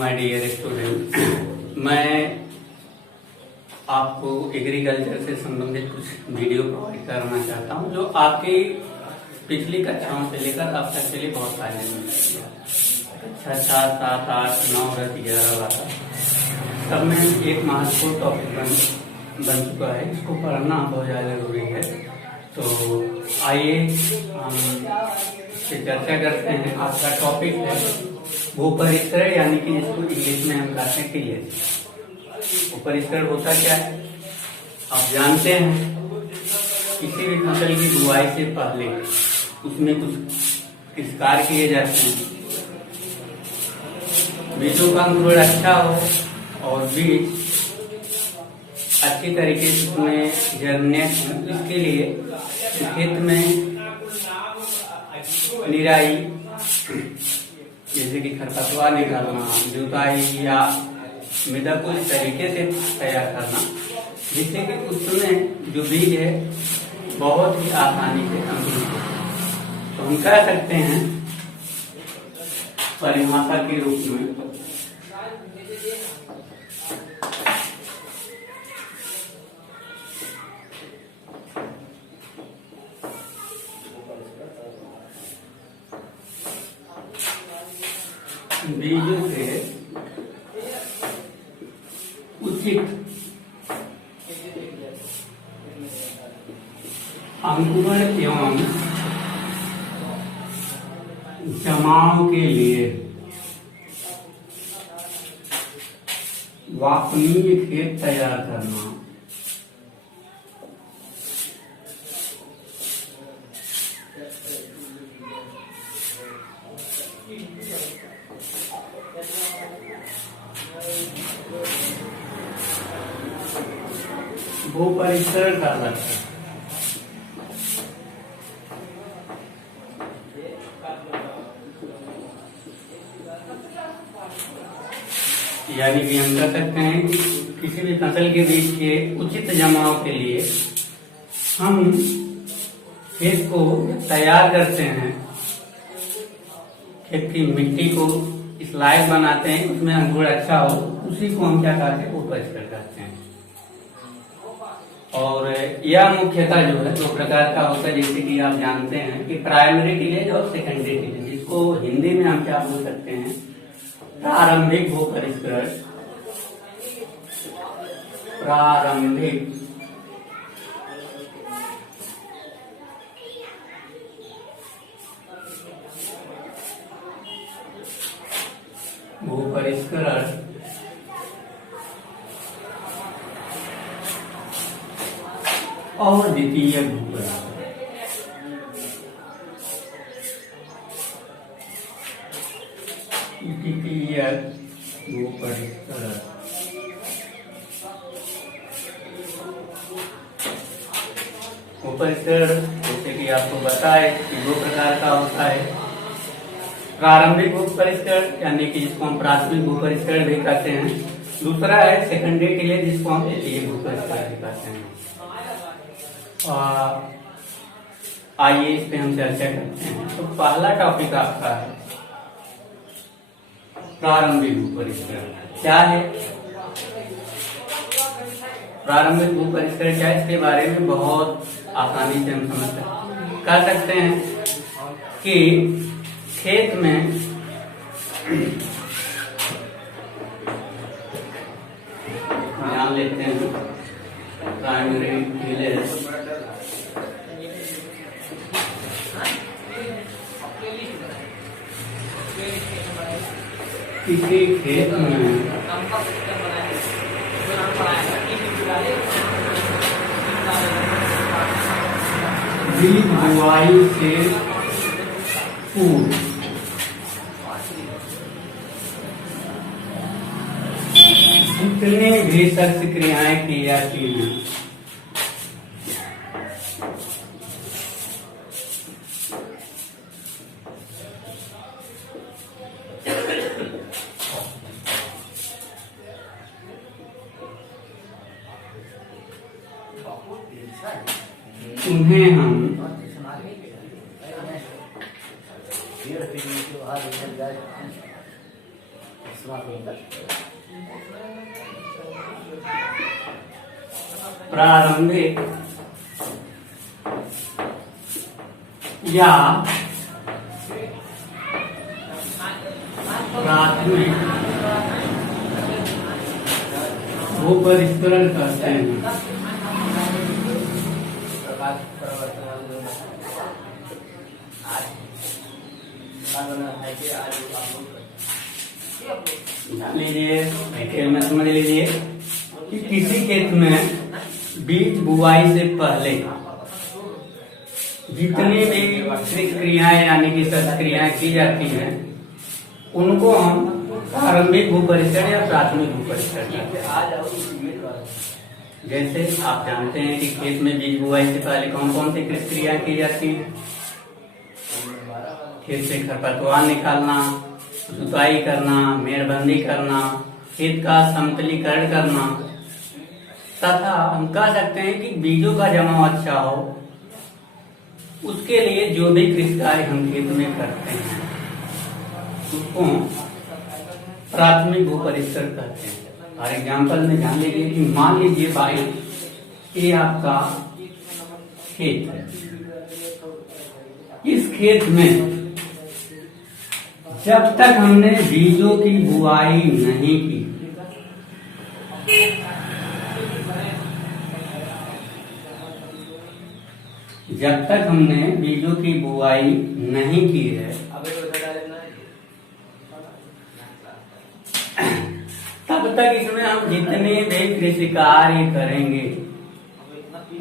My dear student, मैं आपको agriculture से संबंधित कुछ वीडियो प्रोवाइड करना चाहता हूं जो आपकी पिछली कक्षाओं से लेकर अब तक के लिए बहुत फायदेमंद है। कक्षा 4, 7, 8, 9, 10, 11, 12 सब में एक महत्वपूर्ण टॉपिक बन चुका है। इसको पढ़ना बहुत ज़्यादा जरूरी है। तो आइए हम इस पे चर्चा करते हैं। आपका टॉपिक है भूपरिसर, यानी कि जिसको इंग्लिश में हम कहते हैं टीएस। भूपरिसर होता क्या है आप जानते हैं। किसी भी फसल की बुआई से पहले उसमें कुछ किस कार्य किए जाते हैं। बीजों का अंकुरण अच्छा हो और बीज अच्छी तरीके से उसमें जर्मिनेट हो, इसके लिए खेत में निराई जैसे कि खरपतवार निकालना, जुताई या मृदा को इस तरीके से तैयार करना जिससे कि उसमें जो बीज है बहुत ही आसानी से अंकुरित हो। तो हम कह सकते हैं परिभाषा के रूप में बीजों के उचित अंकुरण एवं जमाव के लिए वापनीय खेत तैयार करना। भूपरिसर का लक्ष्य यानी कि हम कह सकते हैं कि किसी भी फसल के बीज के उचित जमाव के लिए हम खेत को तैयार करते हैं, खेत की मिट्टी को इस लायक बनाते हैं उसमें अंकुर अच्छा हो, उसी को हम क्या कहते हैं भूपरिसर कहते हैं। और यह मुख्यतः जो है 2 प्रकार का होता है, जैसे कि आप जानते हैं कि प्राइमरी टिलेज और सेकेंडरी टिलेज, जिसको हिंदी में हम क्या बोल सकते हैं प्रारंभिक भूपरिसर, प्रारंभिक भूपरिसर और द्वितीय भूपरिसर। द्वितीय भूपरिसर भूपरिसर जैसे कि आपको बताए कि 2 प्रकार का होता है। प्रारंभिक भूपरिसर यानी कि जिसको हम प्राथमिक भूपरिसर भी कहते हैं। दूसरा है सेकेंडरी टिलेज जिसको हम द्वितीय भूपरिसर भी कहते हैं। आइए इस पे हम चर्चा करते हैं। तो पहला टॉपिक आपका है प्रारंभिक भूपरिसर। क्या है प्रारंभिक भूपरिसर, क्या है इसके बारे में बहुत आसानी से हम समझ सकते कह सकते हैं कि खेत में ध्यान लेते हैं प्राइमरी टिलेज किसी खेत में बीज बुआई से पूर्व जितने भी सख्त क्रियाएं की जाती हैं उन्हें हम प्रारंभिक या प्राथमिक भूपरिष्करण करते हैं। लीजिए डिटेल में समझ लीजिए कि किसी खेत में बीज बुआई से पहले जितनी भी क्रियाएं यानी कि क्रियाएं की जाती हैं उनको हम प्रारंभिक भूपरिष्करण या प्राथमिक भूपरिष्करण कहते हैं। जैसे आप जानते हैं कि खेत में बीज बुआई से पहले कौन कौन सी क्रियाएं की जाती हैं। खेत से खरपतवार निकालना, जुताई करना, मेड़बंदी करना, खेत का समतलीकरण करना तथा हम कह सकते हैं कि बीजों का जमाव अच्छा हो उसके लिए जो भी कृषि कार्य हम खेत में करते हैं उसको प्राथमिक भूपरिष्करण कहते हैं। फॉर एग्जाम्पल में जान लीजिए कि मान लीजिए भाई ये आपका खेत है। इस खेत में जब तक हमने बीजों की बुआई नहीं की जब तक हमने बीजों की बुआई नहीं की है तब तक इसमें हम जितने भी कृषि कार्य करेंगे,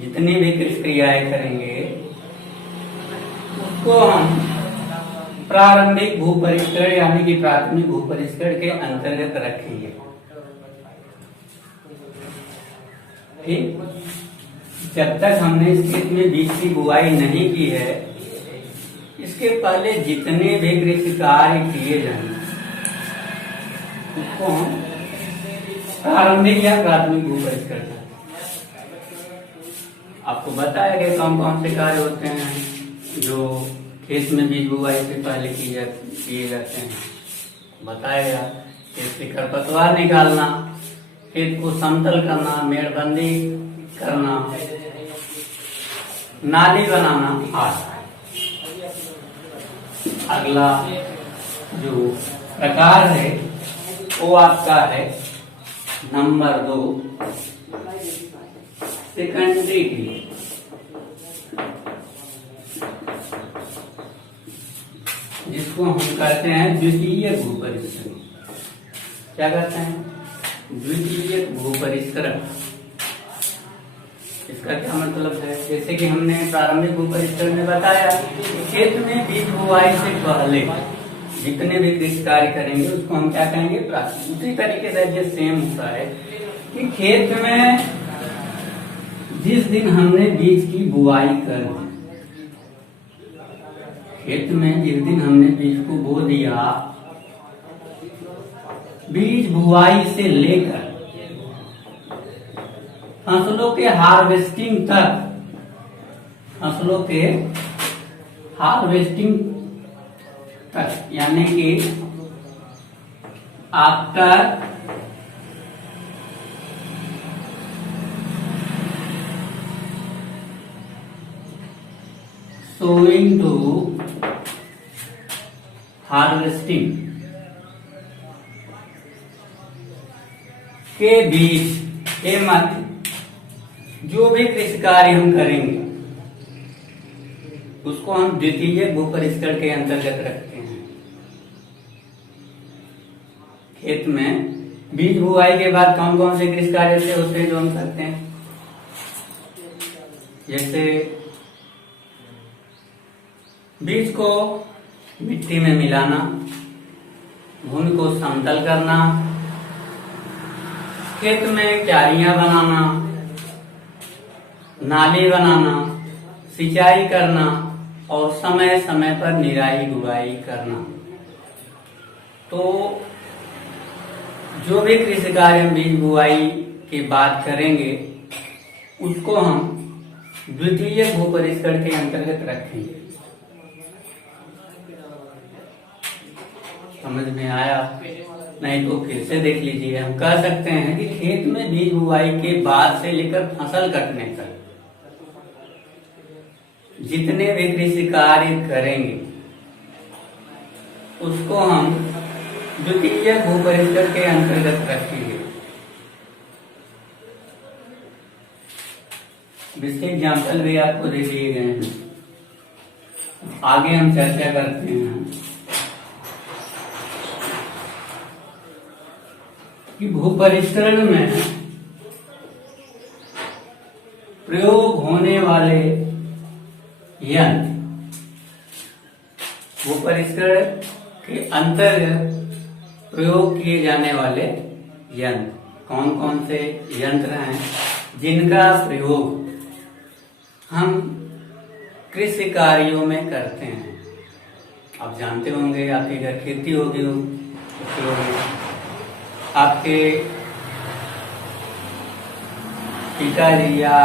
जितनी भी कृषि क्रियाएं करेंगे उसको हम प्रारंभिक भूपरिष्करण यानी कि प्राथमिक भूपरिष्करण के अंतर्गत रखेंगे। ठीक, जब तक हमने इस खेत में बीज की बुआई नहीं की है इसके पहले जितने भी कृषि कार्य किए जाएंगे उसको हम प्रारंभिक या प्राथमिक भूपरिष्करण। आपको बताया गया कौन कौन से कार्य होते हैं जो खेत में बीज बुआई से पहले किए जाते हैं। बताएगा खेत से खरपतवार निकालना, खेत को समतल करना, मेड़बंदी करना, नाली बनाना आदि। अगला जो प्रकार है वो आपका है नंबर 2 सेकेंडरी की, जिसको हम कहते हैं द्वितीय भूपरिष्करण। क्या कहते हैं? द्वितीय भूपरिष्करण। इसका क्या मतलब है? जैसे कि हमने प्रारंभिक भूपरिष्करण में बताया खेत में बीज बुआई से पहले जितने भी कृषि कार्य करेंगे उसको हम क्या कहेंगे? प्राथमिक। उसी तरीके से जो सेम होता है कि खेत में जिस दिन हमने बीज की बुआई कर दी, खेत में जिस दिन हमने बीज को बो दिया, बीज बुआई से लेकर फसलों के हार्वेस्टिंग तक, फसलों के हार्वेस्टिंग तक यानी कि आफ्टर सोइंग टू हार्वेस्टिंग के बीच के मध्य जो भी कृषि कार्य हम करेंगे उसको हम द्वितीय भूपरिष्करण के अंतर्गत रखते हैं। खेत में बीज बुआई के बाद कौन कौन से कृषि कार्य से होते हैं जो हम करते हैं? जैसे बीज को मिट्टी में मिलाना, भूमि को समतल करना, खेत में क्यारियां बनाना, नाली बनाना, सिंचाई करना और समय समय पर निराई गुड़ाई करना। तो जो भी कृषि कार्य हम बीज बुआई की बात करेंगे उसको हम द्वितीय भूपरिष्करण के अंतर्गत रखेंगे। समझ में आया? नहीं तो फिर से देख लीजिए। हम कह सकते हैं कि खेत में बीज बुआई के बाद से लेकर फसल कटने तक जितने भी कृषि कार्य करेंगे उसको हम द्वितीय भू परिष्कर के अंतर्गत रखेंगे। इसके एग्जाम्पल भी आपको दे दिए गए हैं, आगे हम चर्चा करते हैं कि भू परिष्करण में प्रयोग होने वाले यंत्र, भू परिष्करण के अंतर्गत प्रयोग किए जाने वाले यंत्र कौन कौन से यंत्र हैं जिनका प्रयोग हम कृषि कार्यों में करते हैं। आप जानते होंगे, आपके घर खेती होगी तो आपके पिताजी या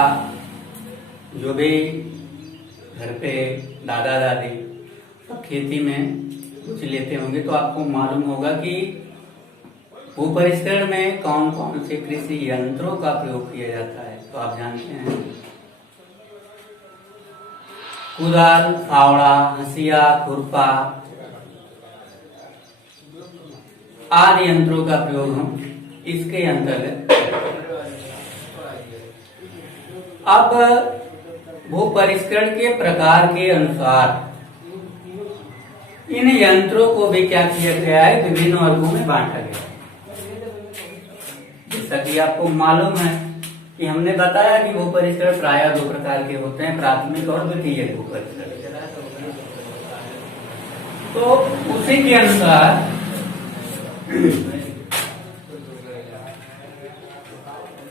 जो भी घर पे दादा दादी सब खेती में कुछ लेते होंगे, तो आपको मालूम होगा कि भू परिष्करण में कौन कौन से कृषि यंत्रों का प्रयोग किया जाता है। तो आप जानते हैं कुदाल, फावड़ा, हंसिया, खुरपा आदि यंत्रों का प्रयोग हम इसके अंतर्गत। अब भू परिष्करण के प्रकार के अनुसार इन यंत्रों को भी क्या किया गया है, विभिन्न वर्गों में बांटा गया। जैसा कि आपको मालूम है कि हमने बताया कि भू परिष्करण प्रायः दो प्रकार के होते हैं, प्राथमिक और द्वितीय भू परिष्करण। तो उसी के अनुसार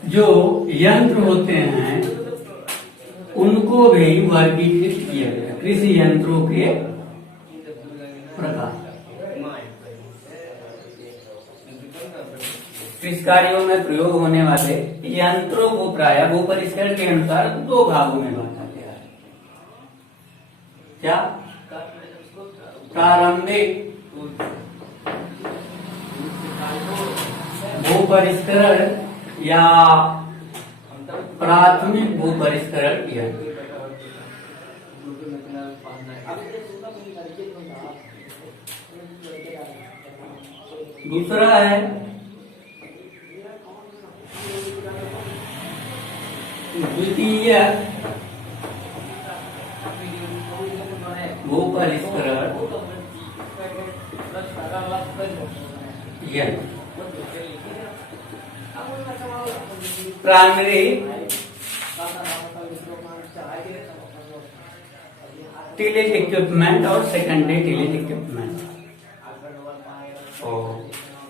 जो यंत्र होते हैं उनको भी वर्गीकृत किया गया, कृषि यंत्रों के प्रकार। कृषि कार्यों में प्रयोग होने वाले यंत्रों को प्रायः भू परिष्करण के अनुसार दो भागों में बांटा गया है। क्या? प्रारंभिक भू परिष्करण या प्राथमिक भू परिष्करण यंत्र। दूसरा है द्वितीय भू परिष्करण यंत्र। प्राइमरी टिलेज इक्विपमेंट और सेकेंडरी टिलेज इक्विपमेंट,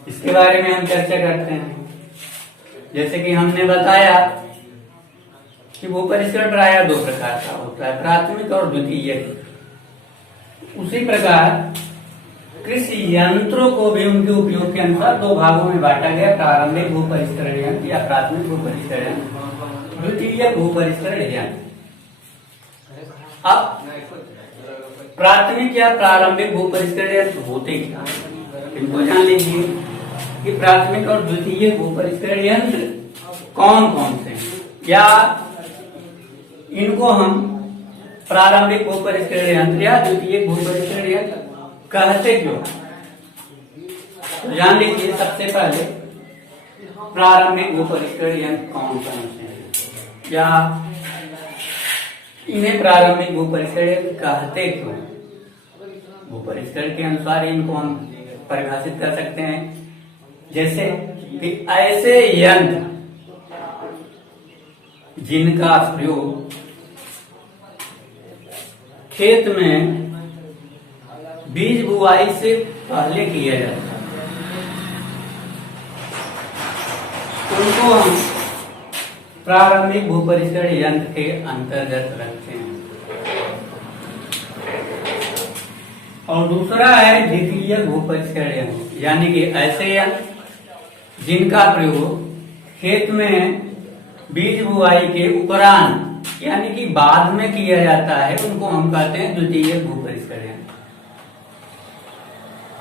इसके बारे में हम चर्चा करते हैं। जैसे कि हमने बताया कि भू परिष्करण प्रायः दो प्रकार का होता है, प्राथमिक और द्वितीय। उसी प्रकार कृषि यंत्रों को भी उनके उपयोग के अनुसार दो भागों में बांटा गया, प्रारंभिक भू परिष्करण यंत्र या प्राथमिक भू परिष्करण यंत्र, द्वितीय भू परिष्करण यंत्र। अब प्राथमिक या प्रारंभिक भू परिष्करण यंत्र होते क्या, इनको जान लीजिए कि प्राथमिक और द्वितीय भू परिष्करण यंत्र कौन कौन से, या इनको हम प्रारंभिक भू परिष्करण यंत्र या द्वितीय भू परिष्करण यंत्र कहते क्यों। तो जान लीजिए सबसे पहले प्रारंभिक भू परिष्करण यंत्र कौन कौन से हैं, या इन्हें प्रारंभिक भू परिष्करण यंत्र कहते क्यों। भू परिष्करण के अनुसार इनको हम परिभाषित कर सकते हैं, जैसे कि ऐसे यंत्र जिनका प्रयोग खेत में बीज बुआई से पहले किया जाता है, उनको हम प्रारंभिक भू परिष्करण यंत्र के अंतर्गत रखते हैं। और दूसरा है द्वितीय भू परिष्करण यंत्र, यानी कि ऐसे यंत्र जिनका प्रयोग खेत में बीज बुआई के उपरांत यानी कि बाद में किया जाता है, उनको हम कहते हैं द्वितीय भू परिष्करण यंत्र।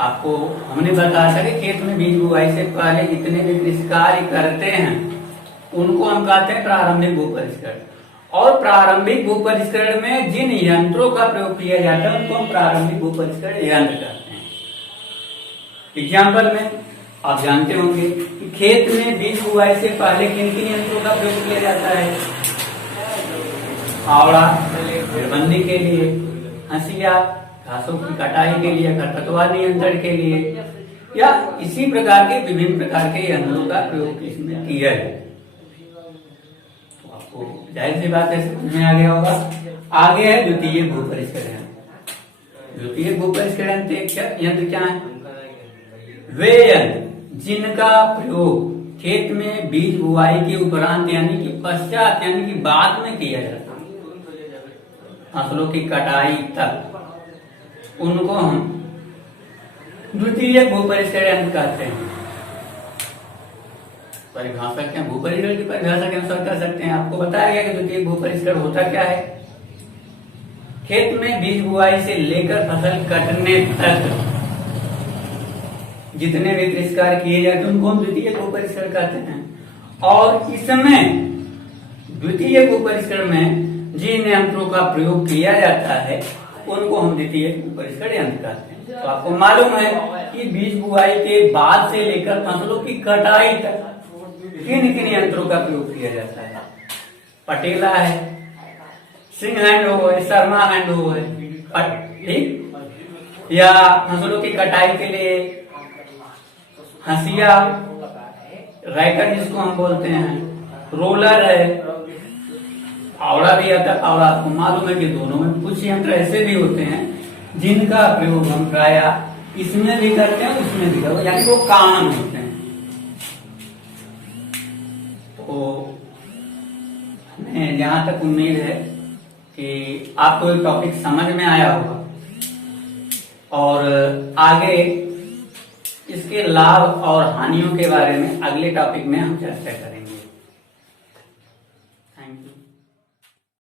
आपको हमने बताया था कि खेत में बीज बुआई से पहले जितने भी कृषि कार्य करते हैं उनको हम कहते हैं प्रारंभिक भू परिष्करण। और प्रारंभिक भू परिष्करण में जिन यंत्रों का प्रयोग किया जाता है उनको हम प्रारंभिक भू परिष्करण यंत्र कहते हैं। एग्जाम्पल में आप जानते होंगे कि खेत में बीज बुआई से पहले किन किन यंत्रों का प्रयोग किया जाता है। फावड़ा घेरबंदी के लिए, हंसिया घासों की कटाई के लिए, खरपतवार नियंत्रण के लिए, या इसी प्रकार के विभिन्न प्रकार के यंत्रों का प्रयोग इसमें किया है। तो आपको जाहिर सी बात है समझ में आ गया होगा। आगे है द्वितीय भू परिष्करण। द्वितीय भू परिष्करण यंत्र क्या है? वे यंत्र जिनका प्रयोग खेत में बीज बुआई के उपरांत यानी कि पश्चात यानी कि बाद में किया जाता है, फसलों की कटाई तक, उनको हम द्वितीय भू परिष्करण यंत्र कहते हैं। परिभाषा क्या, भू परिष्करण की परिभाषा के अनुसार कर सकते हैं। आपको बताया गया कि द्वितीय भू परिष्करण होता क्या है। खेत में बीज बुआई से लेकर फसल कटने तक जितने भी कृषि कार्य किए जाते हैं उनको हम द्वितीय भू परिष्करण कहते हैं। और इसमें द्वितीय भू परिष्करण में जिन यंत्रों का प्रयोग किया जाता है उनको हम द्वितीय भू परिष्करण यंत्र कहते हैं। तो आपको मालूम है कि बीज बुआई के बाद से लेकर फसलों की कटाई तक किन किन यंत्रों का प्रयोग किया जाता है। पटेला है, सिंह हैंड हो है, शर्मा हैंड हो है, ठीक, या फसलों की कटाई के लिए हंसिया, रैकर जिसको हम बोलते हैं, रोलर है, फावड़ा भी आता है। फावड़ा आपको मालूम है कि दोनों में कुछ यंत्र ऐसे भी होते हैं जिनका प्रयोग हम प्रायः इसमें भी करते हैं उसमें भी करते हैं, यानी वो कॉमन होते हैं। तो हमें जहां तक उम्मीद है कि आपको ये टॉपिक समझ में आया होगा और आगे इसके लाभ और हानियों के बारे में अगले टॉपिक में हम चर्चा करेंगे।